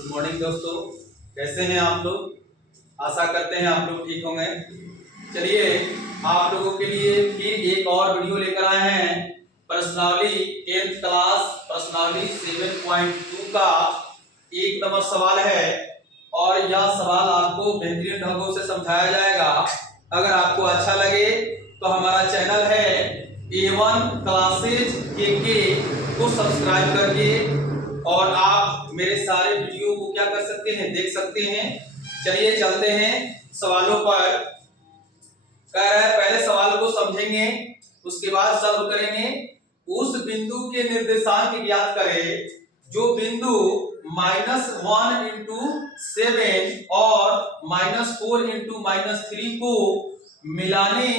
Good morning दोस्तों, कैसे हैं आप लोग। आशा करते हैं आप लोग ठीक होंगे। चलिए आप लोगों के लिए फिर एक और वीडियो लेकर आए हैं। प्रश्नावली 10th क्लास प्रश्नावली 7.2 का 1 नंबर सवाल है और यह सवाल आपको बेहतरीन ढंगों से समझाया जाएगा। अगर आपको अच्छा लगे तो हमारा चैनल है A1 क्लासेज के को सब्सक्राइब करके और आप मेरे सारे वीडियो को क्या कर सकते हैं, देख सकते हैं। चलिए चलते हैं सवालों पर। कह रहा है पहले सवाल को समझेंगे, उसके बाद सॉल्व करेंगे। उस बिंदु के निर्देशांक ज्ञात करें जो बिंदु -1 × 7 और -4 × -3 को मिलाने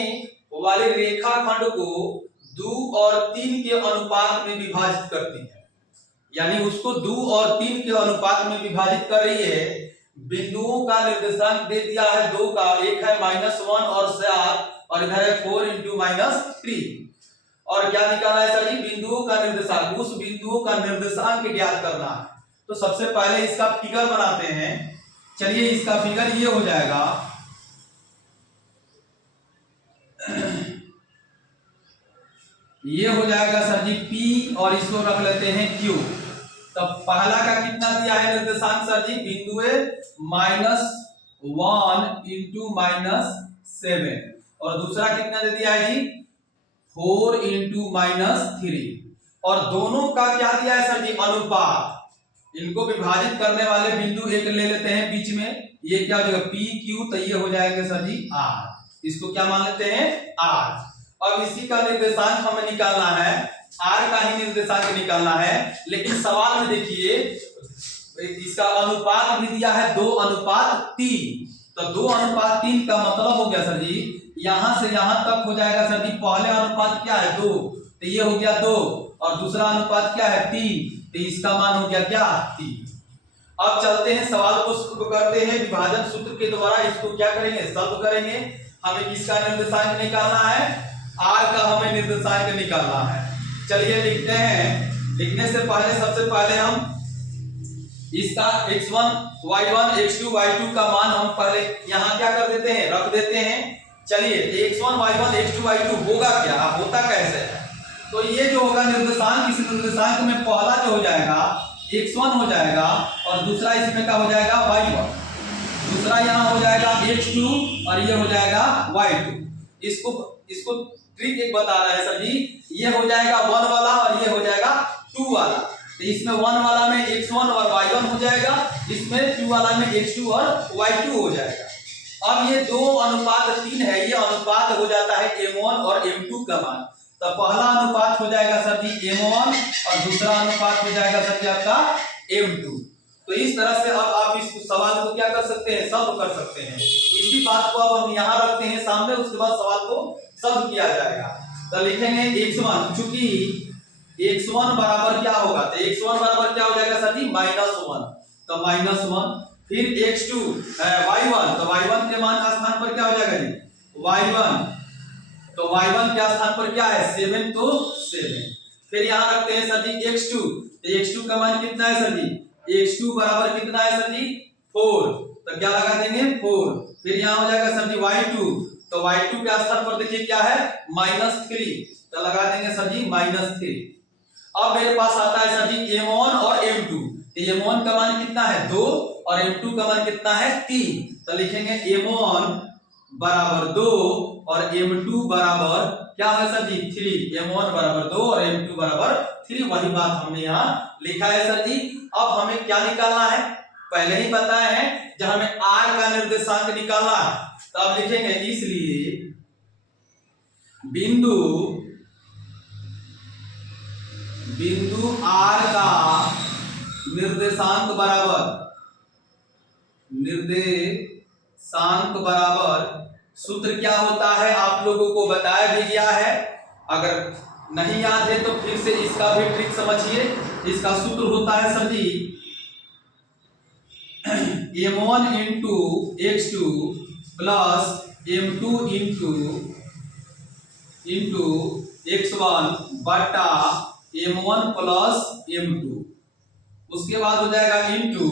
वाले रेखाखंड को 2 और 3 के अनुपात में विभाजित करती है। यानी उसको 2 और 3 के अनुपात में विभाजित कर रही है। बिंदुओं का निर्देशांक दे दिया है 2 का, एक है -1 और 7 और इधर है 4 × -3। और क्या निकालना है सर जी, बिंदुओं का निर्देशांक। उस बिंदुओं का निर्देशांक ज्ञात करना है। तो सबसे पहले इसका फिगर बनाते हैं। चलिए इसका फिगर ये हो जाएगा, ये हो जाएगा सर जी P और इसको रख लेते हैं Q। तब पहला का कितना दिया है निर्देशांक सर जी, बिंदु -1 × -7 और दूसरा कितना दे दिया है जी 4 × -3 और दोनों का क्या दिया है सर जी, अनुपात। इनको विभाजित करने वाले बिंदु एक ले लेते हैं बीच में, ये क्या हो जाएगा PQ, तो ये हो जाएगा सर जी R। इसको क्या मान लेते हैं R। अब इसी का निर्देशांक हमें निकालना है, R का ही निर्देशांक निकालना है। लेकिन सवाल में देखिए इसका अनुपात भी दिया है 2:3। तो 2:3 का मतलब हो गया सर जी, यहां से यहां तक हो जाएगा सर जी। पहले अनुपात क्या है 2, तो ये हो गया 2 और दूसरा अनुपात क्या है 3, तो इसका मान हो गया क्या 3। अब चलते हैं सवाल को करते हैं विभाजन सूत्र के द्वारा। इसको क्या करेंगे, सॉल्व करेंगे। हमें किसका निर्देशांक निकालना है, R का हमें निर्देशांक निकालना है। चलिए लिखते हैं। लिखने से पहले सबसे पहले हम इसका x1 y1 x2 y2 का मान हम पहले यहाँ क्या कर देते हैं, रख देते हैं। चलिए x1 y1 x2 y2 होगा क्या, होता कैसे है। तो ये जो होगा निर्देशांक, इस निर्देशांक में पहला जो हो जाएगा x1 हो जाएगा और दूसरा इसमें क्या हो जाएगा y1, दूसरा यहाँ हो जाएगा x2 और ये हो जाएगा y2। इसको ट्रिक एक बता रहा है सर जी, ये हो जाएगा 1 वाला और ये हो जाएगा 2 वाला। तो इसमें 1 वाला में x1 और y1 हो जाएगा, इसमें 2 वाला में x2 और y2 हो जाएगा। अब ये 2:3 है, ये अनुपात हो जाता है m1 और m2 का मान। तो पहला अनुपात हो जाएगा सर जी m1 और दूसरा अनुपात हो जाएगा सर जी आपका m2। तो इस तरह से अब आप इस सवाल को क्या कर सकते हैं, सॉल्व कर सकते हैं। इसी बात को अब हम यहाँ रखते हैं सामने, उसके बाद सवाल को सॉल्व किया जाएगा। तो लिखेंगे x1, चूंकि x1 बराबर क्या होगा, तो x1 बराबर क्या हो जाएगा सर जी -1, तो -1। फिर x2 y1, तो y1 के मान का स्थान पर क्या हो जाएगा जी y1, तो y1 के स्थान पर क्या है 7, तो 7। फिर यहाँ रखते हैं सर जी x2, तो x2 का मान कितना है सर जी, x2 बराबर कितना है सर जी 4, तो क्या लगा देंगे 4। फिर यहाँ हो जाएगा सर जी y2, तो y2 के स्थान पर देखिए क्या है -3, तो लगा देंगे सर जी -3। अब मेरे पास आता है सर जी m1 और m2, तो m1 का मान कितना है 2 और m2 का मान कितना है 3, तो लिखेंगे m1 बराबर 2 और m2 बराबर क्या है सर जी 3। m1 बराबर 2 और m2 बराबर 3, वही बात हमने यहाँ लिखा है सर जी। अब हमें क्या निकालना है, पहले ही बताया है, जब हमें R का निर्देशांक निकालना है। तो अब लिखेंगे इसलिए बिंदु R का निर्देशांक बराबर सूत्र क्या होता है आप लोगों को बताया भी गया है। अगर नहीं याद है तो फिर से इसका भी ट्रिक समझिए। इसका सूत्र होता है सर जी m1 × x2 plus m2 × x1 बटा m1 प्लस m2। उसके बाद हो जाएगा into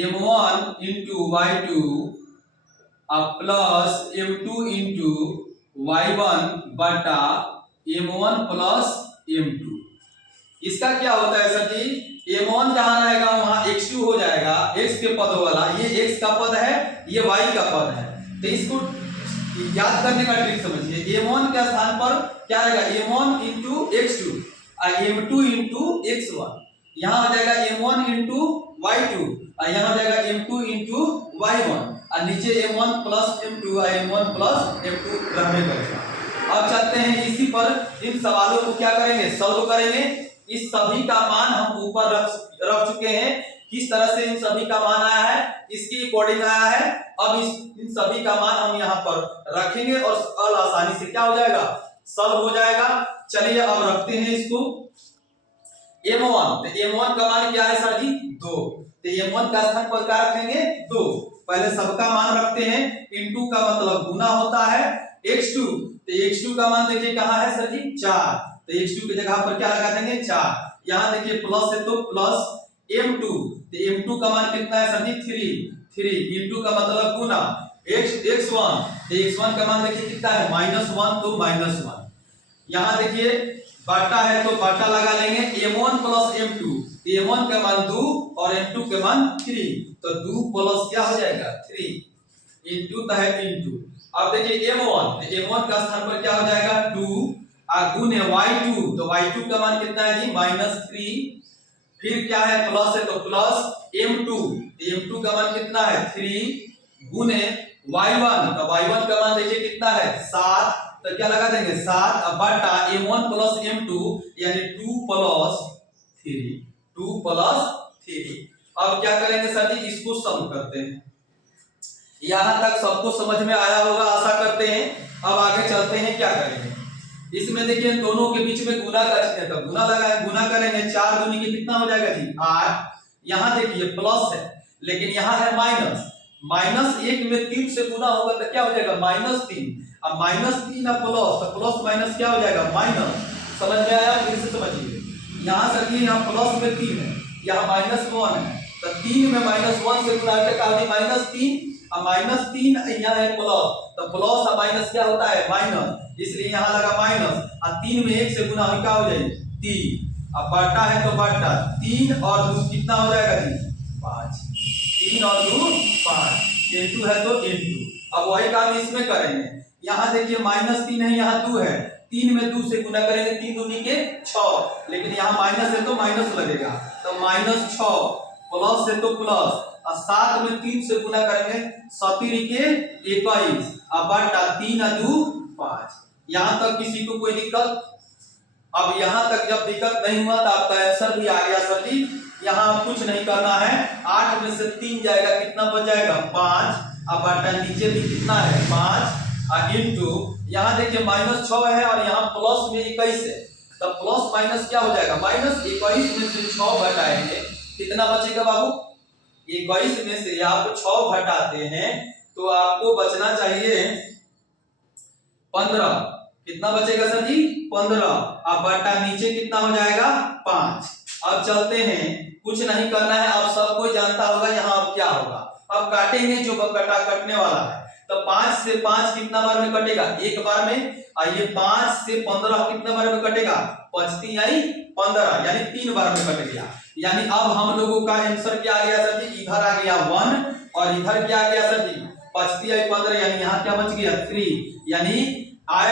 m1 into y2 plus m2 into y1 बटा m1 प्लस m2। इसका क्या होता है सर जी, m1 जहां रहेगा वहां x2 हो जाएगा, x के पद वाला, ये x का पद है, ये y का पद है। तो इसको याद करने का ट्रिक समझिए, m1 के स्थान पर क्या रहेगा, m1 इंटू x2 और m2 इंटू x1। यहाँ हो जाएगा m1 इंटू y2 और यहाँ हो जाएगा m2 इंटू y1 और नीचे m1 प्लस m2 और m1 प्लस m2 रहने करेगा। अब चलते हैं इसी पर इन सवालों को क्या करेंगे, सॉल्व करेंगे। इस सभी का मान हम ऊपर रख चुके हैं, किस तरह से इन सभी का मान आया है, इसके अकॉर्डिंग आया है। अब इन सभी का मान हम यहाँ पर रखेंगे और आसानी से क्या हो जाएगा, सॉल्व हो जाएगा। चलिए अब रखते हैं इसको m1। तो m1 का मान क्या है सर जी, 2। तो m1 का स्थान पर क्या रखेंगे, 2। पहले सबका मान रखते हैं, इनटू का मतलब गुना होता है x2। तो x2 का मान देखिए कहाँ है सर जी, 4। तो x2 की जगह पर क्या लगा देंगे, 4। यहाँ देखिए प्लस है तो प्लस m2। तो m2 का मान कितना है सर जी, 3 इंटू का मतलब गुना x1। तो x1 का मान देखिए कितना है, -1, तो -1। यहाँ देखिए बाटा है तो बाटा लगा लेंगे, m1 प्लस m2। m1 का मान 2 और m2 के मान 3, तो 2 प्लस क्या हो जाएगा, 3 इंटू है इंटू। अब देखिए m1, तो m1 का स्थान पर क्या हो जाएगा, 2 और गुने y2। तो y2 का मान कितना है जी, -3। फिर क्या है, प्लस है तो प्लस m2। m2 का मान कितना है, 3 गुने y1। तो y1 का मान देखिए कितना है, 7। तो क्या लगा देंगे, 7 बटा m1 प्लस m2 यानी 2 प्लस 3। अब क्या करेंगे सर जी, इसको सम करते हैं। यहां तक सबको समझ में आया होगा आशा करते हैं। अब आगे चलते हैं, क्या करेंगे इसमें देखिए, दोनों के बीच में गुना का चिन्ह है तो गुना लगाए, गुना करेंगे, 4 दूनी के कितना हो जाएगा जी, 8। यहाँ देखिए प्लस है लेकिन यहाँ है माइनस, -1 में 3 से गुना होगा तो क्या हो जाएगा, -3। अब -3 और प्लस, तो प्लस माइनस क्या हो जाएगा, माइनस। समझ में आया, फिर से समझिए। यहाँ सर जी यहाँ प्लस में 3 है, यहाँ -1 है, तो 3 में -1 से गुना करके -3 और -3 यहाँ है प्लस, तो प्लस और माइनस क्या होता है, माइनस, इसलिए यहाँ लगा माइनस। और 3 में 1 से गुना हो क्या हो जाएगी, 3। अब बटा है तो बटा, 3 और 2 कितना हो जाएगा जी, 5। 3 और 2 5, इंटू है तो इंटू। अब वही काम इसमें करेंगे। यहाँ देखिए -3 है, यहाँ 2 है, 3 में 2 से गुना करेंगे, 3 दूनी के 6, लेकिन यहाँ माइनस है तो माइनस लगेगा, तो -6 प्लस है तो प्लस, और 7 में 3 से गुना करेंगे, 7 के 21 और बटा 3 और 2 5। यहाँ तक किसी को कोई दिक्कत? अब यहाँ तक जब दिक्कत नहीं हुआ तो आपका आंसर भी आ गया सर जी। यहाँ कुछ नहीं करना है, 8 में से 3 जाएगा, कितना बच जाएगा, 5 और बटा नीचे भी कितना है, 5 और इंटू। यहाँ देखिए -6 है और यहाँ प्लस में 21 है, तो प्लस माइनस क्या हो जाएगा, -21 में से 6 घटाएंगे, कितना बचेगा बाबू, 21 में से आप 6 घटाते हैं तो आपको बचना चाहिए 15। कितना बचेगा सर जी, 15। अब बटा नीचे कितना हो जाएगा, 5। अब चलते हैं, कुछ नहीं करना है, आप सब कोई जानता होगा यहाँ अब क्या होगा। अब काटेंगे, जो कटा कटने वाला है, तो 5 से 5 कितना बार में कटेगा, एक बार में। और ये 5 से 15 कितने बार में कटेगा, 5 आई 15, यानी 3 बार में कट गया। यानी अब हम लोगों का आंसर क्या आ गया सर जी, इधर आ गया 1 और इधर क्या आ गया सर जी, 5 आई 15, यानी यहाँ क्या बच गया 3। यानी आर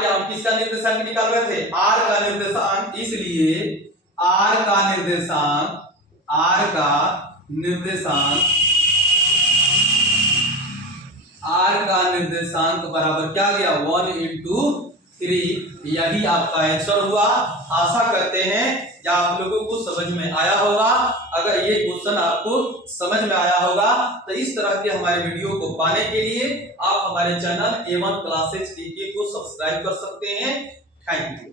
क्या, हम किसका निर्देशांक निकाल रहे थे, आर का निर्देशांक, इसलिए आर का निर्देशांक बराबर क्या गया, 1 इंटू 3। यही आपका आंसर हुआ। आशा करते हैं कि आप लोगों को समझ में आया होगा। अगर ये क्वेश्चन आपको समझ में आया होगा तो इस तरह के हमारे वीडियो को पाने के लिए आप हमारे चैनल A1 क्लासेस को सब्सक्राइब कर सकते हैं। Thank you.